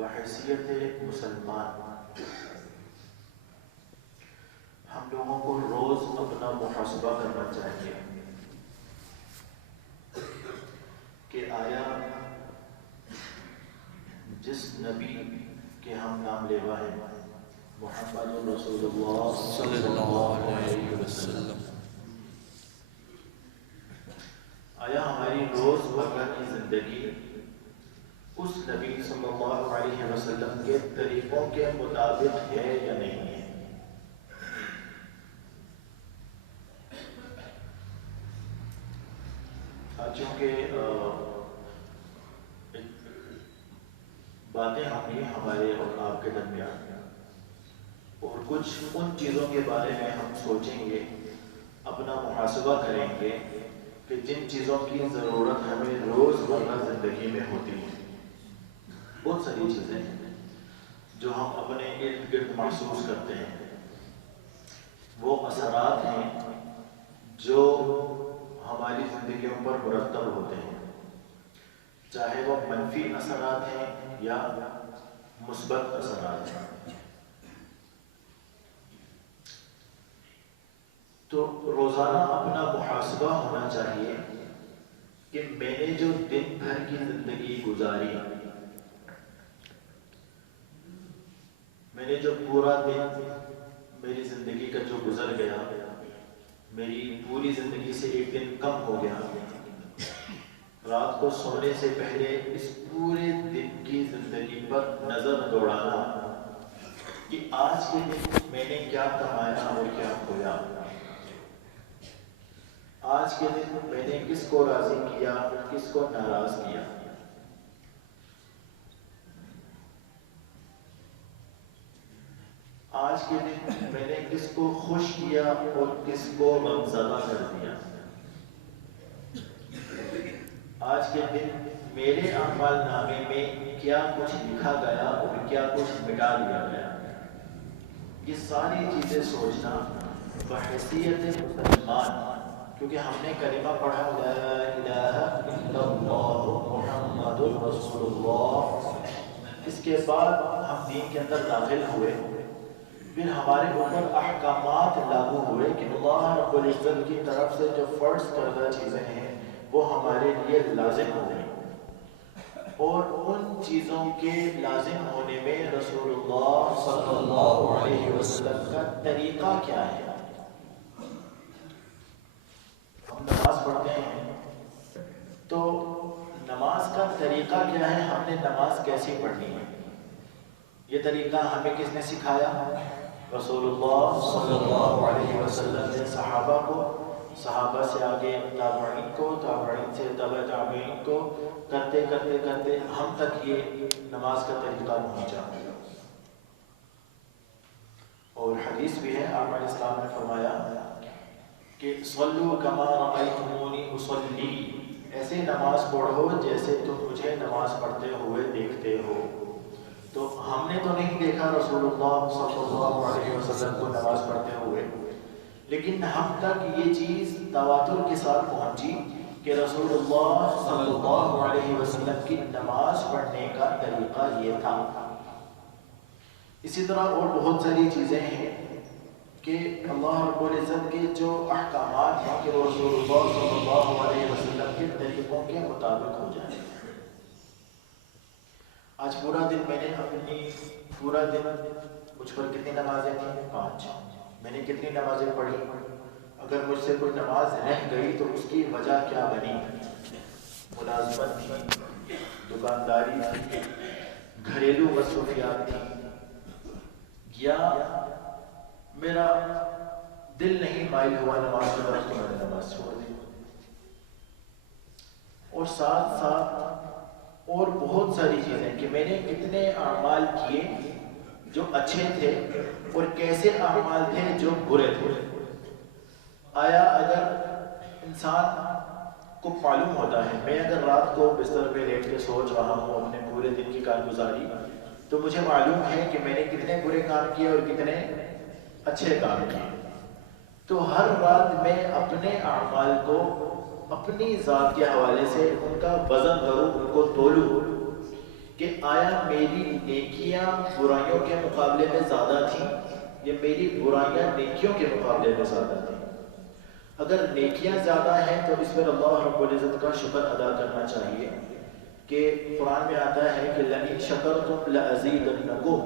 بحیثیت مسلمان ہم لوگوں کو روز اپنا محاسبہ کرنا چاہیے کہ آیا جس نبی کے ہم نام لیوا ہیں محمد رسول اللہ صلی اللہ علیہ وسلم، آیا ہماری روز مرہ کی زندگی اس نبی صلی اللہ علیہ وسلم کے طریقوں کے مطابق ہے یا نہیں ہے؟ چونکہ باتیں ہوں گی ہمارے اور آپ کے درمیان، اور کچھ ان چیزوں کے بارے میں ہم سوچیں گے، اپنا محاسبہ کریں گے کہ جن چیزوں کی ضرورت ہمیں روز مرہ زندگی میں ہوتی ہے۔ بہت ساری چیزیں ہیں جو ہم اپنے ارد گرد محسوس کرتے ہیں، وہ اثرات ہیں جو ہماری زندگیوں پر مرتب ہوتے ہیں، چاہے وہ منفی اثرات ہیں یا مثبت اثرات ہیں۔ تو روزانہ اپنا محاسبہ ہونا چاہیے کہ میں نے جو دن بھر کی زندگی گزاری، میں نے جو پورا دن میری زندگی کا جو گزر گیا، میری پوری زندگی سے ایک دن کم ہو گیا، رات کو سونے سے پہلے اس پورے دن کی زندگی پر نظر دوڑانا کہ آج کے دن میں نے کیا کمایا اور کیا کھویا، آج کے دن میں نے کس کو راضی کیا کس کو ناراض کیا۔ آج کے دن میں نے کس کو خوش کیا اور کس کو غمزدہ کر دیا۔ آج کے دن میرے اعمال نامے میں کیا کچھ لکھا گیا اور کیا کچھ مٹا دیا گیا۔ یہ ساری چیزیں سوچنا بحیثیت مسلمان، کیونکہ ہم نے کلمہ پڑھا لا الہ الا اللہ محمد رسول اللہ، اس کے بعد ہم دین کے اندر داخل ہوئے، پھر ہمارے اوپر احکامات لاگو ہوئے کہ اللہ رب العزت کی طرف سے جو فرض کردہ چیزیں ہیں وہ ہمارے لیے لازم ہو گئی، اور ان چیزوں کے لازم ہونے میں رسول اللہ صلی اللہ علیہ وسلم کا طریقہ کیا ہے۔ ہم نماز پڑھتے ہیں تو نماز کا طریقہ کیا ہے، ہم نے نماز کیسی پڑھنی ہے، یہ طریقہ ہمیں کس نے سکھایا؟ رسول اللہ صلی اللہ علیہ وسلم نے صحابہ کو، صحابہ سے آگے تابعین کو، تابعین سے تبع تابعین کو، کرتے کرتے کرتے ہم تک یہ نماز کا طریقہ پہنچا۔ اور حدیث بھی ہے، آپ علیہ السلام نے فرمایا کہ صلو کما رأیتمونی اصلی، ایسے نماز پڑھو جیسے تم مجھے نماز پڑھتے ہوئے دیکھتے ہو۔ تو ہم نے تو نہیں دیکھا رسول اللہ صلی اللہ علیہ وسلم کو نماز پڑھتے ہوئے، لیکن ہم تک یہ چیز تواتر کے ساتھ پہنچی کہ رسول اللہ صلی اللہ علیہ وسلم کی نماز پڑھنے کا طریقہ یہ تھا۔ اسی طرح اور بہت ساری چیزیں ہیں کہ اللہ رب العزت کے جو احکامات ہیں کہ وہ رسول اللہ صلی اللہ علیہ وسلم کے طریقوں کے مطابق ہو جائیں۔ آج پورا دن میں نے پورا دن مجھ پر کتنی نمازیں تھیں؟ 5۔ میں نے کتنی نمازیں پڑھی؟ اگر مجھ سے کوئی نماز رہ گئی تو اس کی وجہ کیا بنی؟ ملازمت تھی، دکانداری تھی، گھریلو مصروفیات تھی، یا میرا دل نہیں مائل ہوا نماز کی طرف تو میں نے نماز چھوڑ دی۔ اور ساتھ ساتھ اور بہت ساری چیزیں کہ میں نے کتنے اعمال کیے جو اچھے تھے اور کیسے اعمال تھے جو برے تھے۔ آیا اگر انسان کو معلوم ہوتا ہے، میں اگر رات کو بستر پہ لیٹ کے سوچ رہا ہوں اپنے پورے دن کی کارگزاری، تو مجھے معلوم ہے کہ میں نے کتنے برے کام کیے اور کتنے اچھے کام کیے، تو ہر رات میں اپنے اعمال کو اپنی ذات کے حوالے سے ان کا وزن کروں، ان کو تولوں کہ آیا میری نیکیاں برائیوں کے مقابلے میں زیادہ تھیں یا میری برائیاں نیکیوں کے مقابلے میں زیادہ تھیں؟ اگر نیکیاں زیادہ ہیں تو اس پر اللہ رب العزت کا شکر ادا کرنا چاہیے کہ قرآن میں آتا ہے کہ لَئِن شَكَرْتُمْ لَأَزِيدَنَّكُمْ،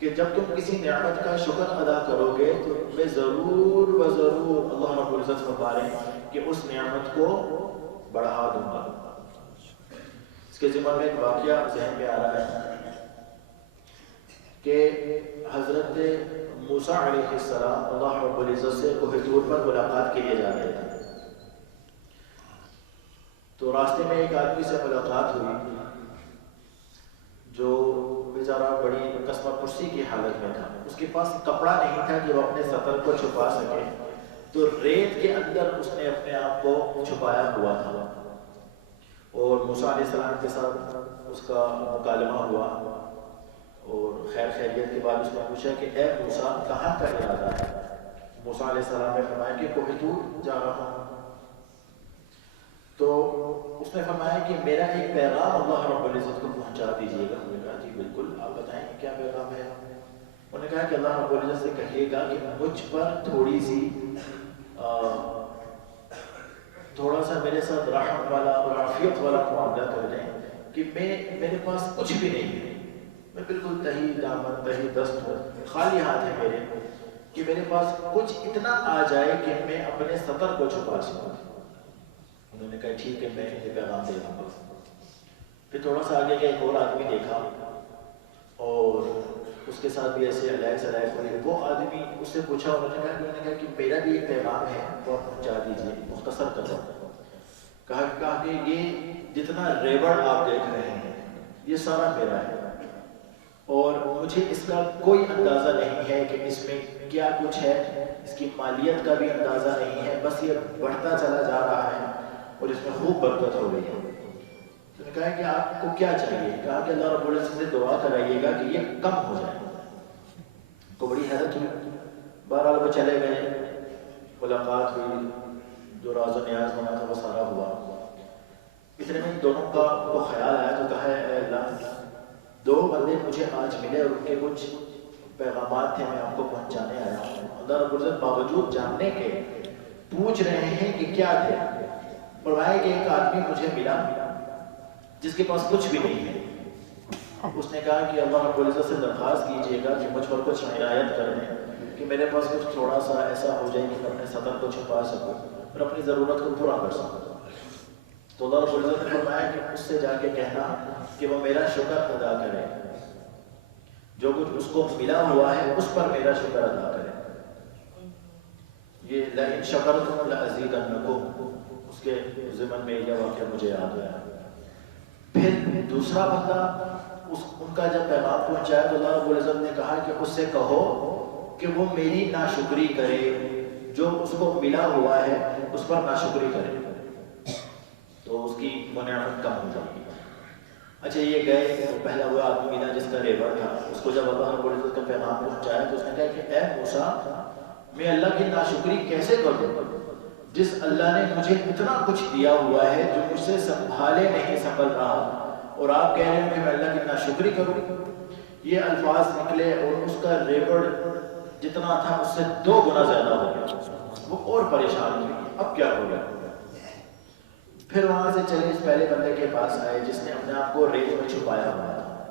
کہ جب تم کسی نعمت کا شکر ادا کرو گے تو میں ضرور و ضرور اللہ رب العزت فرما رہے ہیں کہ اس نعمت کو بڑھا دوں گا۔ اس کے ذمہ میں ایک واقعہ ذہن میں آ رہا ہے کہ حضرت موسیٰ علیہ السلام اللہ رب العزت سے کوہ طور پر ملاقات کے لیے جا رہے تھے، تو راستے میں ایک آدمی سے ملاقات ہوئی جو بیچارہ بڑی قسمہ پرسی کی حالت میں تھا، اس کے پاس کپڑا نہیں تھا کہ وہ اپنے سطر کو چھپا سکے، تو ریت کے اندر اس نے اپنے آپ کو چھپایا ہوا تھا، اور موسیٰ علیہ السلام کے ساتھ اس کا مکالمہ ہوا، اور خیر خیریت کے بعد اس نے پوچھا کہ اے موسیٰ کہاں کا ارادہ ہے؟ موسیٰ علیہ السلام نے فرمایا کہ کوہ طور جا رہا ہوں۔ تو اس نے فرمایا کہ میرا ایک پیغام اللہ رب العزت کو پہنچا دیجیے گا۔ انہوں نے کہا جی بالکل، آپ بتائیں کیا پیغام ہے؟ انہوں نے کہا کہ اللہ رب العزت سے کہیے گا کہ مجھ پر تھوڑا سا میرے ساتھ رحمت والا اور عافیت والا معاملہ کر دیں کہ میرے پاس کچھ بھی نہیں ہے، میں بالکل تہی دامن تہی دست ہوں، خالی ہاتھ ہے میرے، کہ میرے پاس کچھ اتنا آ جائے کہ میں اپنے سطر کو چھپا سکوں۔ انہوں نے کہا ٹھیک ہے، میں یہ پیغام دے دوں گا۔ پھر تھوڑا سا آگے گئے، ایک اور آدمی دیکھا اور اس کے ساتھ بھی ایسے علیحدہ سلائق ہوئے، وہ آدمی اس سے پوچھا، انہوں نے کہا کہ میرا بھی ایک پیغام ہے، وہ آپ پہنچا دیجیے، مختصر کر دو۔ کہا کہ یہ جتنا ریوڑ آپ دیکھ رہے ہیں یہ سارا میرا ہے، اور مجھے اس کا کوئی اندازہ نہیں ہے کہ اس میں کیا کچھ ہے، اس کی مالیت کا بھی اندازہ نہیں ہے، بس یہ بڑھتا چلا جا رہا ہے اور اس میں خوب برکت ہو رہی ہے۔ تو نے کہا کہ آپ کو کیا چاہیے؟ کہا کہ اللہ رب العزت سے دعا کرائیے گا کہ یہ کم ہو جائے۔ تو بڑی حیرت ہوئی، بہرحال وہ چلے گئے، ملاقات ہوئی، جو راز و نیاز بنا تھا وہ سارا ہوا۔ اتنے میں دونوں کا وہ خیال آیا تو کہا اے اللہ، دو بندے مجھے آج ملے اور ان کے کچھ پیغامات تھے، میں آپ کو پہنچانے آیا ہوں۔ اللہ رب العزت باوجود جاننے کے پوچھ رہے ہیں کہ کیا تھے؟ فرمایا کہ ایک آدمی مجھے ملا جس کے پاس کچھ بھی نہیں ہے۔ اس نے کہا کہ اللہ رب العزت سے درخواست کیجیے گا کہ مجھ پر کچھ عنایت کر دیں کہ میرے پاس کچھ تھوڑا سا ایسا ہو جائے کہ میں اپنے سطر کو چھپا سکوں اور اپنی ضرورت کو پورا کر سکوں۔ تو اللہ رب العزت نے فرمایا کہ اس سے جا کے کہنا کہ وہ میرا شکر ادا کرے، جو کچھ اس کو ملا ہوا ہے اس پر میرا شکر ادا کرے۔ یہ لَئِن شَكَرْتُمْ لَأَزِيدَنَّكُمْ، اس کے ضمن میں یہ واقعہ مجھے یاد ہوا۔ پھر دوسرا بندہ ان کا جب پیغام پہنچایا تو اللہ رب العزت نے کہا کہ اس سے کہو کہ وہ میری ناشکری کرے، جو اس کو ملا ہوا ہے اس پر ناشکری کرے تو اس کی نعمت کم ہو جائے گی۔ اچھا یہ گئے، پہلا وہ آدمی ملا جس کا ریوڑ تھا، اس کو جب اللہ رب العزت کا پیغام پہنچایا تو اس نے کہا کہ اے موسیٰ، میں اللہ کی ناشکری کیسے کروں جس اللہ نے مجھے اتنا کچھ دیا ہوا ہے جو مجھ سے سنبھالے نہیں سنبھل رہا، اور آپ کہہ رہے ہیں کہ میں اللہ کی ناشکری کروں؟ یہ الفاظ نکلے اور اس کا ریوڑ جتنا تھا اس سے 2 گنا زیادہ ہو گیا، وہ اور پریشان ہوئی، اب کیا ہو گیا؟ پھر وہاں سے چلے اس پہلے بندے کے پاس آئے جس نے اپنے آپ کو ریت میں چھپایا ہوا تھا۔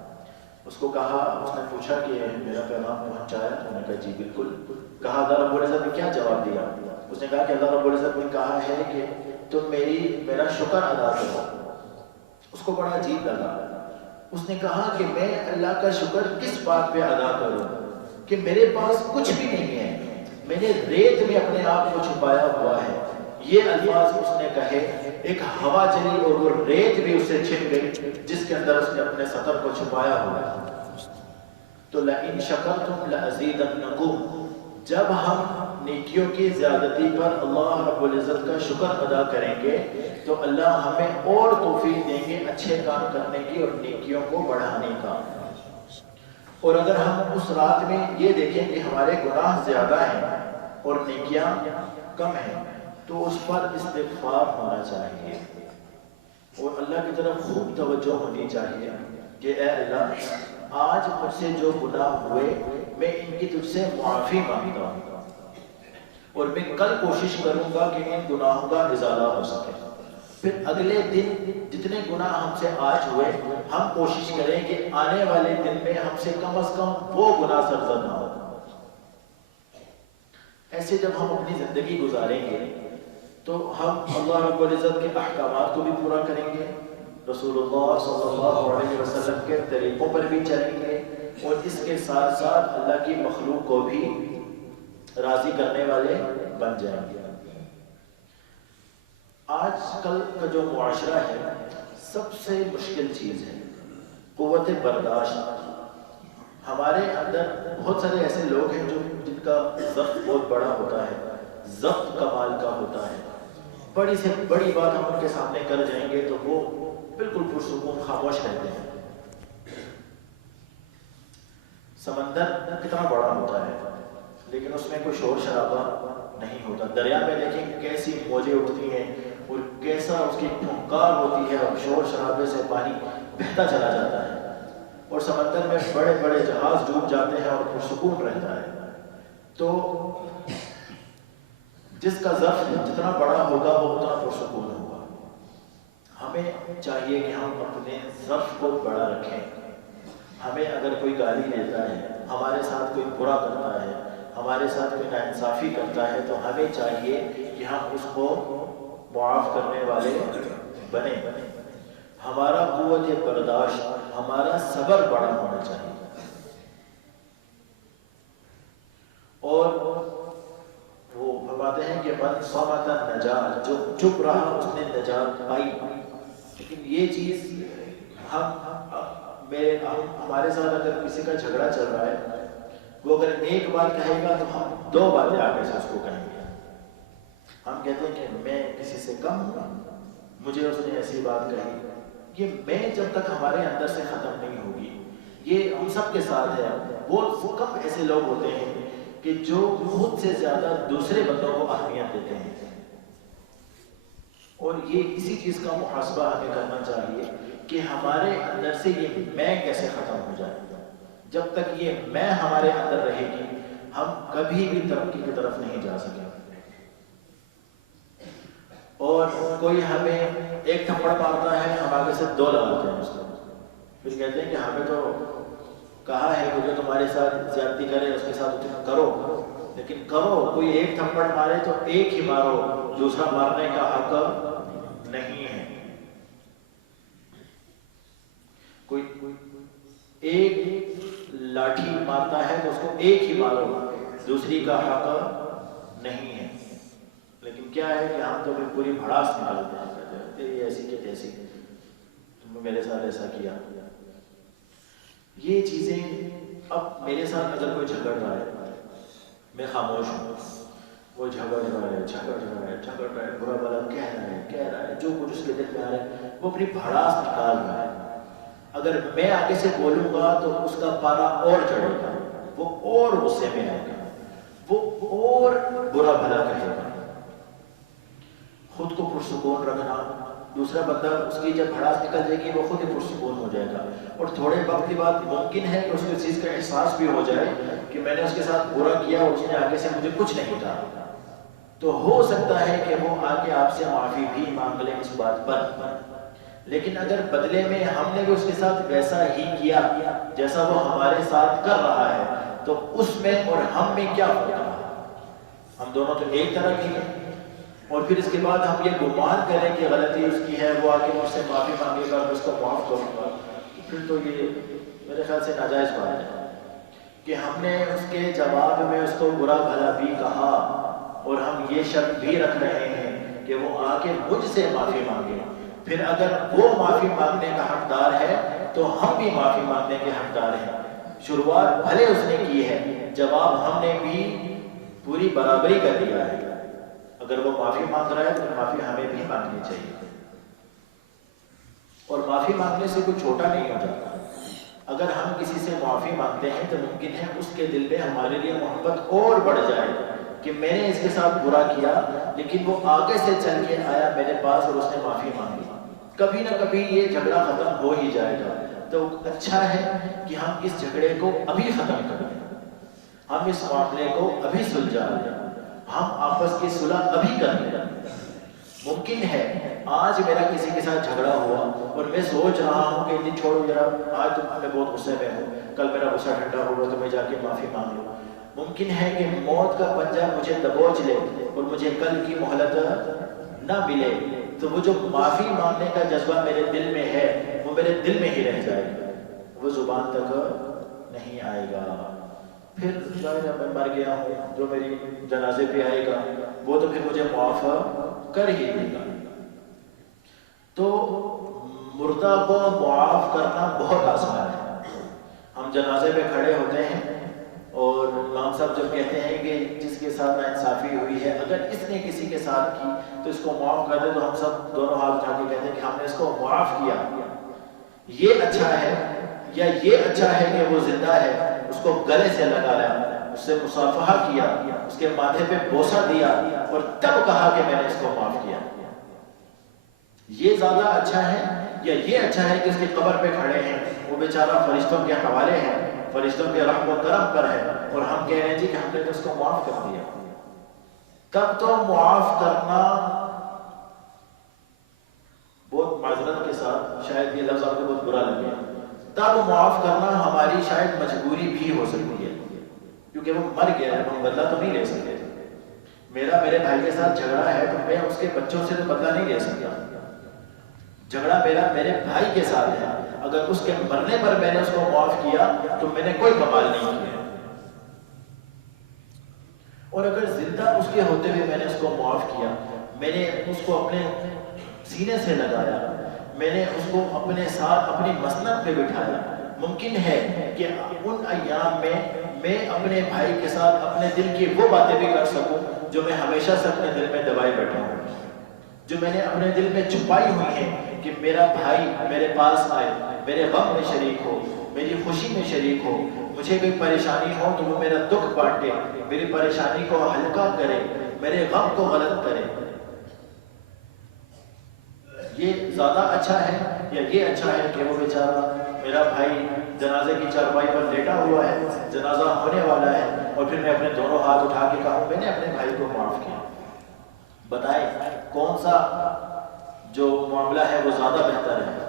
اس کو کہا، اس نے پوچھا کہ میرا پیغام پہنچایا؟ انہوں نے کہا جی بالکل۔ کہا اللہ رب العزت نے کیا جواب دیا؟ اس نے کہا کہ اللہ رب العزت نے کہا ہے کہ تم میرا شکر ادا کرو۔ اس کو بڑا عجیب لگا، اس نے کہا کہ میں اللہ کا شکر کس بات پہ ادا کروں کہ میرے پاس کچھ بھی نہیں ہے، میں نے ریت میں اپنے آپ کو چھپایا ہوا ہے۔ یہ الفاظ اس نے کہے، ایک ہوا چلی اور وہ ریت بھی اسے چھن گئی جس کے اندر اس نے اپنے سطر کو چھپایا ہوا ہے۔ تو لَئِن شَكَرْتُمْ لَأَزِيدَنَّكُمْ، جب ہم نیکیوں کی زیادتی پر اللہ رب العزت کا شکر ادا کریں گے تو اللہ ہمیں اور توفیق دیں گے اچھے کام کرنے کی اور نیکیوں کو بڑھانے کا۔ اور اگر ہم اس رات میں یہ دیکھیں کہ ہمارے گناہ زیادہ ہیں اور نیکیاں کم ہیں تو اس پر استغفار ہونا چاہیے اور اللہ کی طرف خوب توجہ ہونی چاہیے کہ اے اللہ آج مجھ سے جو گناہ ہوئے میں ان کی تجھ سے معافی مانگتا ہوں، اور میں کل کوشش کروں گا کہ ان گناہوں کا ازالہ ہو سکے۔ پھر اگلے دن جتنے گناہ ہم سے آج ہوئے ہم کوشش کریں کہ آنے والے دن میں ہم سے کم از کم وہ گناہ سرزد نہ ہو۔ ایسے جب ہم اپنی زندگی گزاریں گے تو ہم اللہ رب العزت کے احکامات کو بھی پورا کریں گے، رسول اللہ صلی اللہ علیہ وسلم کے طریقوں پر بھی چلیں گے، اور اس کے ساتھ ساتھ اللہ کی مخلوق کو بھی راضی کرنے والے بن جائیں گے۔ آج کل کا جو معاشرہ ہے سب سے مشکل چیز ہے قوت برداشت۔ ہمارے اندر بہت سارے ایسے لوگ ہیں جن کا ضبط بہت بڑا ہوتا ہے، ضبط کمال کا ہوتا ہے، بڑی سے بڑی بات ہم ان کے سامنے کر جائیں گے تو وہ بالکل پرسکون خاموش رہتے ہیں۔ سمندر کتنا بڑا ہوتا ہے لیکن اس میں کوئی شور شرابہ نہیں ہوتا۔ دریا میں دیکھیں کیسی موجیں اٹھتی ہیں اور کیسا اس کی پھنکار ہوتی ہے، اور شور شرابے سے پانی بہتا چلا جاتا ہے، اور سمندر میں بڑے بڑے جہاز ڈوب جاتے ہیں اور پرسکون رہتا ہے۔ تو جس کا ظرف جتنا بڑا ہوگا وہ اتنا پرسکون ہوگا۔ ہمیں چاہیے کہ ہم اپنے ظرف کو بڑا رکھیں۔ ہمیں اگر کوئی گالی دیتا ہے، ہمارے ساتھ کوئی برا کرتا ہے، ہمارے ساتھ کوئی ناانصافی کرتا ہے، تو ہمیں چاہیے کہ ہم اس کو معاف کرنے والے بنیں۔ ہمارا قوت برداشت، ہمارا صبر بڑا ہونا چاہیے، اور وہ فرماتے ہیں کہ من صمت النجات، جو چپ رہا اس نے نجات پائی۔ لیکن یہ چیز ہمارے ساتھ اگر کسی کا جھگڑا چل رہا ہے، وہ اگر ایک بات کہے گا تو ہم دو باتیں آگے سے اس کو کہیں گے۔ ہم کہتے ہیں کہ میں کسی سے کم ہوں، مجھے اس نے ایسی بات کہی۔ یہ میں جب تک ہمارے اندر سے ختم نہیں ہوگی، یہ ہم سب کے ساتھ ہے۔ وہ کم ایسے لوگ ہوتے ہیں کہ جو خود سے زیادہ دوسرے بندوں کو اہمیت دیتے ہیں، اور یہ اسی چیز کا محاسبہ ہمیں کرنا چاہیے کہ ہمارے اندر سے یہ میں کیسے ختم ہو جائے۔ جب تک یہ میں ہمارے اندر رہے گی ہم کبھی بھی ترقی کی طرف نہیں جا سکیں۔ اور کوئی ہمیں ایک تھپڑ مارتا ہے، ہم آگے سے دو لگاتے ہیں اس کو، پھر کہتے ہیں کہ ہمیں تو کہا ہے کہ جو تمہارے ساتھ زیادتی کرے اس کے ساتھ اتنا کرو، لیکن کرو، کوئی ایک تھپڑ مارے تو ایک ہی مارو، دوسرا مارنے کا حق نہیں ہے۔ کوئی ایک لاٹھی مارتا ہے تو اس کو ایک ہی مارو، دوسری کا حق نہیں ہے۔ لیکن کیا ہے کہ ہم تو پوری بھڑاس نکالتے ہیں، کہتے ہیں تیری ایسی کہ تیسی، تم نے میرے ساتھ ایسا کیا۔ یہ چیزیں اب میرے ساتھ اگر کوئی جھگڑ رہا ہے میں خاموش ہوں، وہ جھگڑ رہا ہے، برا بلا کہہ رہا ہے، جو کچھ اس کے دل میں آ رہا ہے وہ اپنی بھڑاس نکال رہا ہے۔ اگر میں آگے سے بولوں گا تو اس کا پارا اور چڑھے گا، وہ اور غصے میں آئے گا، وہ اور برا بھلا کہے گا۔ خود کو پرسکون رکھنا، دوسرا بندہ اس کی جب بھڑاس نکل جائے گی وہ خود ہی پرسکون ہو جائے گا، اور تھوڑے وقت کے بعد ممکن ہے کہ اس کو اس چیز کا احساس بھی ہو جائے کہ میں نے اس کے ساتھ برا کیا اور اس نے آگے سے مجھے کچھ نہیں کہا، تو ہو سکتا ہے کہ وہ آگے آپ سے معافی بھی مانگ لیں اس بات پر۔ لیکن اگر بدلے میں ہم نے بھی اس کے ساتھ ویسا ہی کیا جیسا وہ ہمارے ساتھ کر رہا ہے تو اس میں اور ہم میں کیا فرق ہے؟ ہم دونوں تو ایک طرح کے ہیں، اور پھر اس کے بعد ہم یہ گمان کریں کہ غلطی اس کی ہے، وہ آگے مجھ سے معافی مانگے گا، میں اس کو معاف کروں گا، پھر تو یہ میرے خیال سے ناجائز بات ہے کہ ہم نے اس کے جواب میں اس کو برا بھلا بھی کہا، اور ہم یہ شرط بھی رکھ رہے ہیں کہ وہ آ کے مجھ سے معافی مانگے۔ پھر اگر وہ معافی مانگنے کا حقدار ہے تو ہم بھی معافی مانگنے کے حقدار ہیں۔ شروعات بھلے اس نے کی ہے، جواب ہم نے بھی پوری برابری کر دیا ہے۔ اگر وہ معافی مانگ رہا ہے تو معافی ہمیں بھی مانگنی چاہیے، اور معافی مانگنے سے کوئی چھوٹا نہیں ہو جاتا۔ اگر ہم کسی سے معافی مانگتے ہیں تو ممکن ہے اس کے دل میں ہمارے لیے محبت اور بڑھ جائے کہ میں نے اس کے ساتھ برا کیا لیکن وہ آگے سے چل کے آیا میرے پاس اور اس نے معافی مانگی، کبھی نہ کبھی یہ جھگڑا ختم ہو ہی جائے گا۔ تو اچھا ہے کہ ہم اس جھگڑے کو ابھی ختم کر دیں، ہم اس معاملے کو ابھی سلجھا لیں، ہم آپس کی صلح ابھی کر لیں۔ ممکن ہے آج میرا کسی کے ساتھ جھگڑا ہوا اور میں سوچ رہا ہوں کہ نہیں چھوڑو ذرا، آج تو میں بہت غصے میں ہوں، کل میرا غصہ ٹھنڈا ہوگا تو میں جا کے معافی مانگ لوں۔ ممکن ہے کہ موت کا پنجہ مجھے دبوچ لے اور مجھے کل کی مہلت نہ ملے، تو وہ جو معافی مانگنے کا جذبہ میرے دل میں ہے وہ میرے دل میں ہی رہ جائے گا، وہ زبان تک نہیں آئے گا۔ پھر میں مر گیا ہوں، جو میری جنازے پہ آئے گا وہ تو پھر مجھے معاف کر ہی دے گا۔ تو مردہ کو معاف کرنا بہت آسان ہے۔ ہم جنازے پہ کھڑے ہوتے ہیں اور امام صاحب جب کہتے ہیں کہ جس کے ساتھ ناانصافی ہوئی ہے اگر اس نے کسی کے ساتھ کی تو اس کو معاف کر دے، تو ہم سب دونوں ہاتھ اٹھا کے کہتے ہیں کہ ہم نے اس کو معاف کیا۔ یہ اچھا ہے یا یہ اچھا ہے کہ وہ زندہ ہے، اس کو گلے سے لگایا، اس سے مصافحہ کیا، اس کے ماتھے پہ بوسہ دیا اور تب کہا کہ میں نے اس کو معاف کیا؟ یہ زیادہ اچھا ہے یا یہ اچھا ہے کہ اس کی قبر پہ کھڑے ہیں، وہ بیچارہ فرشتوں کے حوالے ہے، فرشتوں کے رحم و کرم پر ہے، اور ہم کہہ رہے ہیں جی کہ ہم نے اس کو معاف کر دیا؟ تب تو معاف کرنا، بہت معذرت کے ساتھ شاید یہ لفظ آپ کو بہت برا لگے، تب معاف کرنا ہماری شاید مجبوری بھی ہو سکتی ہے، کیونکہ وہ مر گیا ہے، ہم بدلہ تو نہیں لے سکتے۔ میرا میرے بھائی کے ساتھ جھگڑا ہے تو میں اس کے بچوں سے تو بدلہ نہیں لے سکتا، جھگڑا میرا میرے بھائی کے ساتھ ہے، اگر اس کے مرنے پر میں نے اس کو معاف کیا تو میں نے کوئی کمال نہیں کیا، اور اگر زندہ اس کے ہوتے ہوئے میں نے اس کو معاف کیا، میں نے اس کو اپنے سینے سے لگایا، میں نے اس کو اپنے ساتھ اپنی مسند پہ بٹھایا، ممکن ہے کہ ان ایام میں اپنے بھائی کے ساتھ اپنے دل کی وہ باتیں بھی کر سکوں جو میں ہمیشہ سے اپنے دل میں دبائے بیٹھا ہوں، جو میں نے اپنے دل میں چھپائی ہوئی ہیں، کہ میرا بھائی میرے پاس آئے، میرے غم میں شریک ہو، میری خوشی میں شریک ہو، مجھے کوئی پریشانی ہو تو وہ میرا دکھ بانٹے، میری پریشانی کو ہلکا کرے، میرے غم کو غلط کرے۔ یہ زیادہ اچھا ہے یا یہ اچھا ہے کہ وہ بیچارہ میرا بھائی جنازے کی چارپائی پر لیٹا ہوا ہے، جنازہ ہونے والا ہے، اور پھر میں اپنے دونوں ہاتھ اٹھا کے کہا میں نے اپنے بھائی کو معاف کیا؟ بتائیں کون سا جو معاملہ ہے وہ زیادہ بہتر ہے؟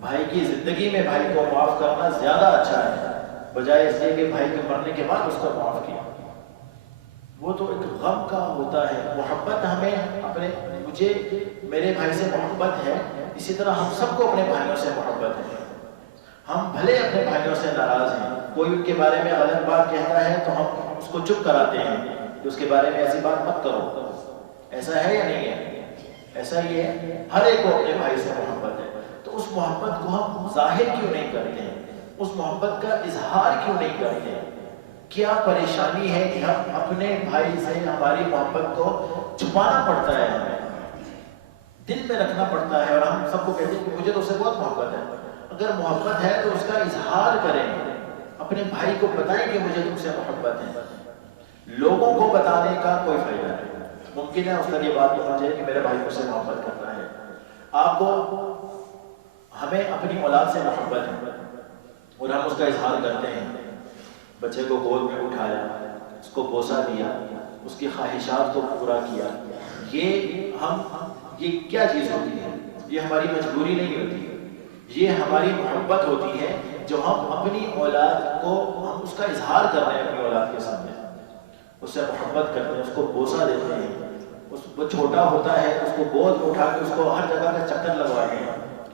بھائی کی زندگی میں بھائی کو معاف کرنا زیادہ اچھا ہے، بجائے اس لیے کہ بھائی کے مرنے کے بعد اس کو معاف کیا۔ وہ تو ایک غم کا ہوتا ہے۔ محبت ہمیں مجھے میرے بھائی سے محبت ہے، اسی طرح ہم سب کو اپنے بھائیوں سے محبت ہے۔ ہم بھلے اپنے بھائیوں سے ناراض ہیں، کوئی ان کے بارے میں غلط بات کہتا ہے تو ہم اس کو چپ کراتے ہیں کہ اس کے بارے میں ایسی بات مت کرو۔ ایسا ہے یا نہیں ہے؟ ایسا ہی ہے، ہر ایک کو اپنے بھائی سے محبت ہے، تو اس محبت کو ہم ظاہر کیوں نہیں کرتے ہیں؟ اس محبت کا اظہار کیوں نہیں کرتے ہیں؟ کیا پریشانی ہے کہ ہم اپنے بھائی سے ہماری محبت کو چھپانا پڑتا ہے، ہمیں دل میں رکھنا پڑتا ہے، اور ہم سب کو کہتے ہیں کہ مجھے تو اس سے بہت محبت ہے۔ اگر محبت ہے تو اس کا اظہار کریں، اپنے بھائی کو بتائیں کہ مجھے تم سے محبت ہے۔ لوگوں کو بتانے کا کوئی فائدہ نہیں۔ ممکن ہے اس کا یہ بات نہیں ہو جائے کہ میرے بھائی مجھ سے محبت کرتا ہے۔ آپ کو، ہمیں اپنی اولاد سے محبت ہے اور ہم اس کا اظہار کرتے ہیں، بچے کو گود میں اٹھایا، اس کو بوسہ دیا، اس کی خواہشات کو پورا کیا، یہ کیا چیز ہوتی ہے؟ یہ ہماری مجبوری نہیں ہوتی، یہ ہماری محبت ہوتی ہے جو ہم اپنی اولاد کو، ہم اس کا اظہار کر رہے ہیں اپنی اولاد کے سامنے، اس سے محبت کرتے ہیں، اس کو بوسہ دیتے ہیں، وہ چھوٹا ہوتا ہے اس کو گود میں اٹھا کے اس کو ہر جگہ کا چکر لگواتے ہیں،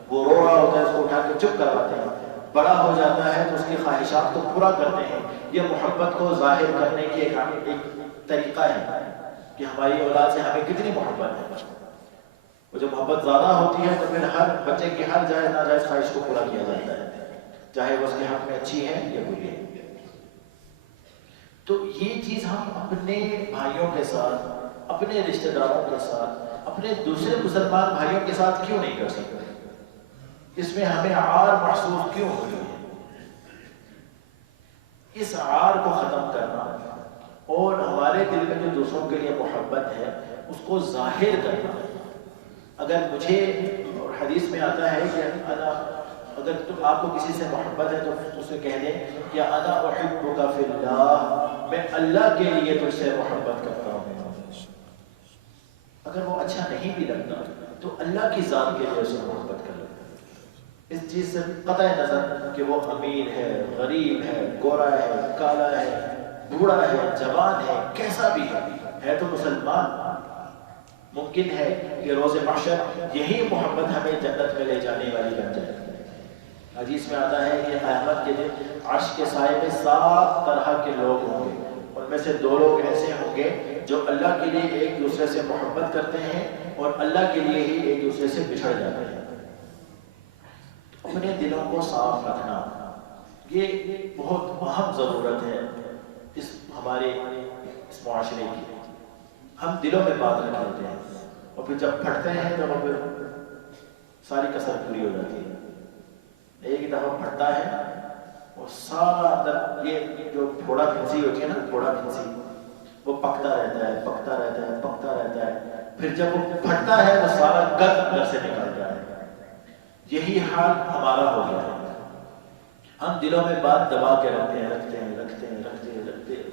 وہ رو رہا ہوتا ہے اس کو اٹھا کے چپ کرواتے ہیں، بڑا ہو جاتا ہے تو اس کی خواہشات کو پورا کرتے ہیں۔ یہ محبت کو ظاہر کرنے کی ایک طریقہ ہے کہ ہماری اولاد سے ہمیں کتنی محبت ہے۔ وہ جب محبت زیادہ ہوتی ہے تو پھر ہر بچے کی ہر جائز ناجائز خواہش کو پورا کیا جاتا ہے، چاہے وہ اس کے حق میں اچھی ہے یا بری ہے۔ تو یہ چیز ہم اپنے بھائیوں کے ساتھ، اپنے رشتہ داروں کے ساتھ، اپنے دوسرے مسلمان بھائیوں کے ساتھ کیوں نہیں کر سکتے؟ اس میں ہمیں عار محسوس کیوں ہوتی ہے؟ اس عار کو ختم کرنا اور ہمارے دل میں جو دوسروں کے لیے محبت ہے اس کو ظاہر کرنا۔ اگر مجھے، اور حدیث میں آتا ہے کہ انا اگر تم آپ کو کسی سے محبت ہے تو اسے کہہ دیں کہ انا احبک فی اللہ، میں اللہ کے لیے تجھ سے محبت کرتا ہوں۔ اگر وہ اچھا نہیں بھی لگتا تو اللہ کی ذات کے لیے اسے محبت کر لیں۔ اس چیز سے قطع نظر کہ وہ امیر ہے، غریب ہے، گورا ہے، کالا ہے، بوڑھا ہے، جوان ہے، کیسا بھی ہے تو مسلمان۔ ممکن ہے کہ روز محشر یہی محبت ہمیں جنت میں لے جانے والی بن جائے۔ حدیث میں آتا ہے کہ قیامت کے دن عرش کے سائے میں 7 طرح کے لوگ ہوں گے، ان میں سے 2 لوگ ایسے ہوں گے جو اللہ کے لیے ایک دوسرے سے محبت کرتے ہیں اور اللہ کے لیے ہی ایک دوسرے سے بچھڑ جاتے ہیں۔ اپنے دلوں کو صاف رکھنا یہ بہت اہم ضرورت ہے ہمارے اس معاشرے کی۔ ہم دلوں میں بات رکھ لیتے ہیں اور پھر جب پھٹتے ہیں تو پھر ساری کسر پوری ہو جاتی ہے۔ ایک دفعہ پھٹتا ہے اور سارا اندر یہ جو پھوڑا پھنسی ہوتی ہے نا، پھوڑا پھنسی، وہ پکتا رہتا ہے، پکتا رہتا ہے، پکتا رہتا ہے، پھر جب وہ پھٹتا ہے وہ سارا گرد اندر سے نکلتا ہے۔ یہی حال ہمارا ہو گیا ہے۔ ہم دلوں میں بات دبا کے رکھتے ہیں،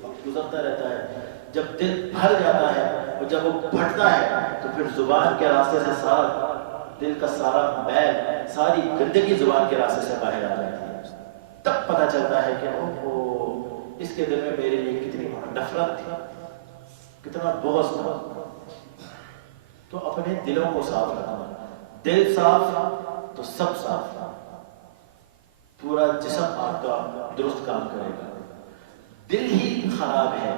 وقت گزرتا رہتا ہے۔ جب دل بھر جاتا ہے اور جب وہ پھٹتا ہے تو پھر زبان کے راستے سے سارا دل کا سارا میل، ساری گندگی زبان کے راستے سے باہر آ جاتی ہے۔ تب پتہ چلتا ہے کہ اس کے دل میں میرے لیے کتنی نفرت تھی، کتنا بغض تھا۔ تو اپنے دلوں کو صاف رکھنا، دل صاف تو سب صاف، پورا جسم آپ کا درست کام کرے گا۔ دل ہی خراب ہے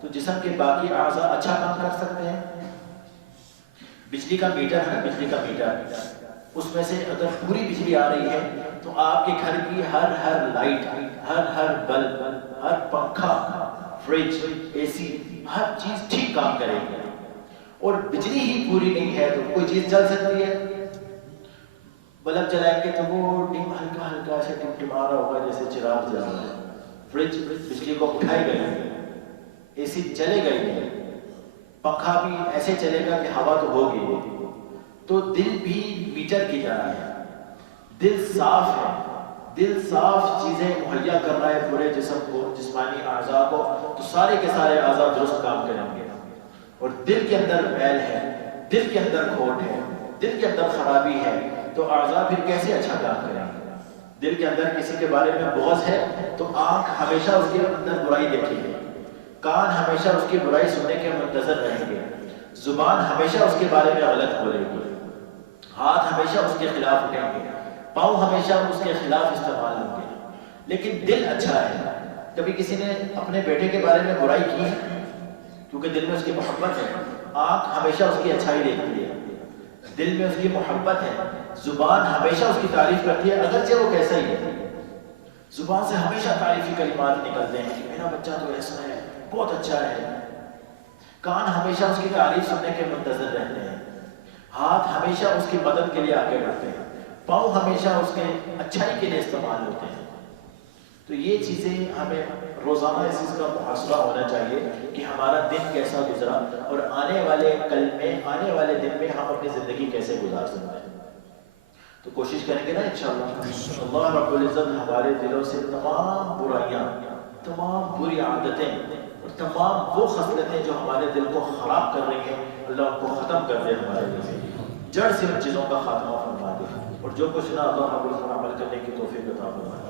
تو جسم کے باقی اعضاء اچھا کام کر سکتے ہیں۔ بجلی کا میٹر ہے، بجلی کا میٹر، اس میں سے اگر پوری بجلی آ رہی ہے تو آپ کے گھر کی ہر لائٹ، ہر بلب، ہر پنکھا، فریج، اے سی، ہر چیز ٹھیک کام کرے گی۔ اور بجلی ہی پوری نہیں ہے تو کوئی چیز چل سکتی ہے؟ بلب جلائیں گے تو وہ ڈم ہلکا ہلکا سے ٹمٹما رہا ہوگا جیسے چراغ جل رہا ہے۔ فریج بجلی کو اٹھائی گئی، اے سی چلے گئی، پنکھا بھی ایسے چلے گا کہ ہوا تو ہوگی۔ تو دل بھی میٹر کی طرح ہے، دل صاف ہے، دل صاف چیزیں مہیا کر رہا ہے پورے جسم کو، جسمانی اعضاء کو، تو سارے کے سارے اعضاء درست کام کریں گے۔ اور دل کے اندر میل ہے، دل کے اندر کھوٹ ہے، دل کے اندر خرابی ہے تو اعضاء پھر کیسے اچھا کام کریں گے؟ دل کے اندر کسی کے بارے میں بغض ہے تو آنکھ ہمیشہ اس کے اندر برائی دیکھے گی، کان ہمیشہ اس کی برائی سننے کے منتظر رہیں گے، زبان ہمیشہ اس کے بارے میں غلط بولے گی، ہاتھ ہمیشہ اس کے خلاف اٹھیں گے، پاؤں ہمیشہ اس کے خلاف استعمال ہوں گے۔ لیکن دل اچھا ہے، کبھی کسی نے اپنے بیٹے کے بارے میں برائی کی ہے کیونکہ دل میں اس کی محبت ہے، آنکھ ہمیشہ اس کی اچھائی دیکھتی ہے، دل میں اس کی محبت ہے، زبان ہمیشہ اس کی تعریف کرتی ہے اگرچہ وہ کیسا ہی ہے۔ زبان سے ہمیشہ تعریفی کلمات نکلتے ہیں کہ میرا بچہ تو ایسا ہے، بہت اچھا ہے۔ کان ہمیشہ اس کی تعریف سننے کے منتظر رہتے ہیں، ہاتھ ہمیشہ اس کی مدد کے لیے آگے بڑھتے ہیں، پاؤں ہمیشہ اس کے اچھائی کے لیے استعمال ہوتے ہیں۔ تو یہ چیزیں ہمیں روزانہ اس چیز کا محاسبہ ہونا چاہیے کہ ہمارا دن کیسا گزرا اور آنے والے کل میں، آنے والے دن میں ہم اپنی زندگی کیسے گزار سکتے ہیں۔ تو کوشش کریں گے نا انشاءاللہ اللہ رب العزت ہمارے دلوں سے تمام برائیاں، تمام بری عادتیں اور تمام وہ خصلتیں جو ہمارے دل کو خراب کر رہی ہیں، اللہ ان کو ختم کر دے، ہمارے دل سے جڑ سے ان چیزوں کا خاتمہ فرما دے، اور جو کچھ نہ اللہ رب العزت عمل کرنے کی توفیق عطا فرمائے۔